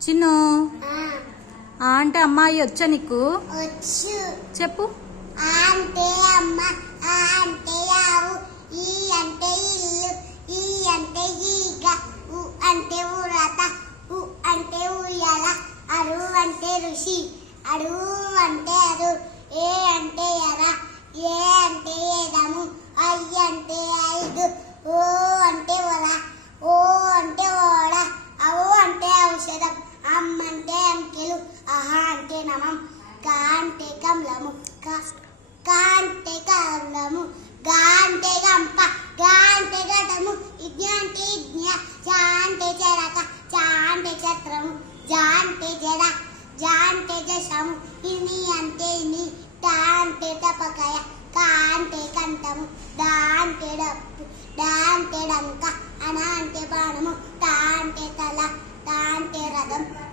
చిన్ను అంటే అమ్మాయి వచ్చా నీకు? వచ్చు. చెప్పు. అంటే అమ్మ, ఆ అంటే ఆవు, ఈ అంటే ఇల్లు, ఈ అంటే ఈగ, ఉ అంటే ఉరత, ఉ అంటే ఉయ్యాల, అరు అంటే ఋషి, అడుగు అంటే అరు, ఏ అంటే ఎర, ఏ అంటే ఏదము, ఐ అంటే ఐదు, ఓ అంటే ఒల, ఓ అంటే ఓడ, అవు అంటే ఔషధం, అమ్మ అంటే అంకెలు, అహ అంటే నమం, కా అంటే కమలము, కా అంటే కమలము, గా అంటే గంప, గా అంటే ఘటము, ఇజ్ఞ అంటే ఇజ్ఞ, చ అంటే చెరక, చ అంటే ఛత్రము, జ అంటే జడ, జ అంటే జశము, ఇని అంటే ఇని, ట అంటే టపకాయ, క అంటే కంఠము, ద అంటే డప్పు, డ అంటే డంక, అన అంటే బాణము, ట అంటే తల, ట అంటే రథం.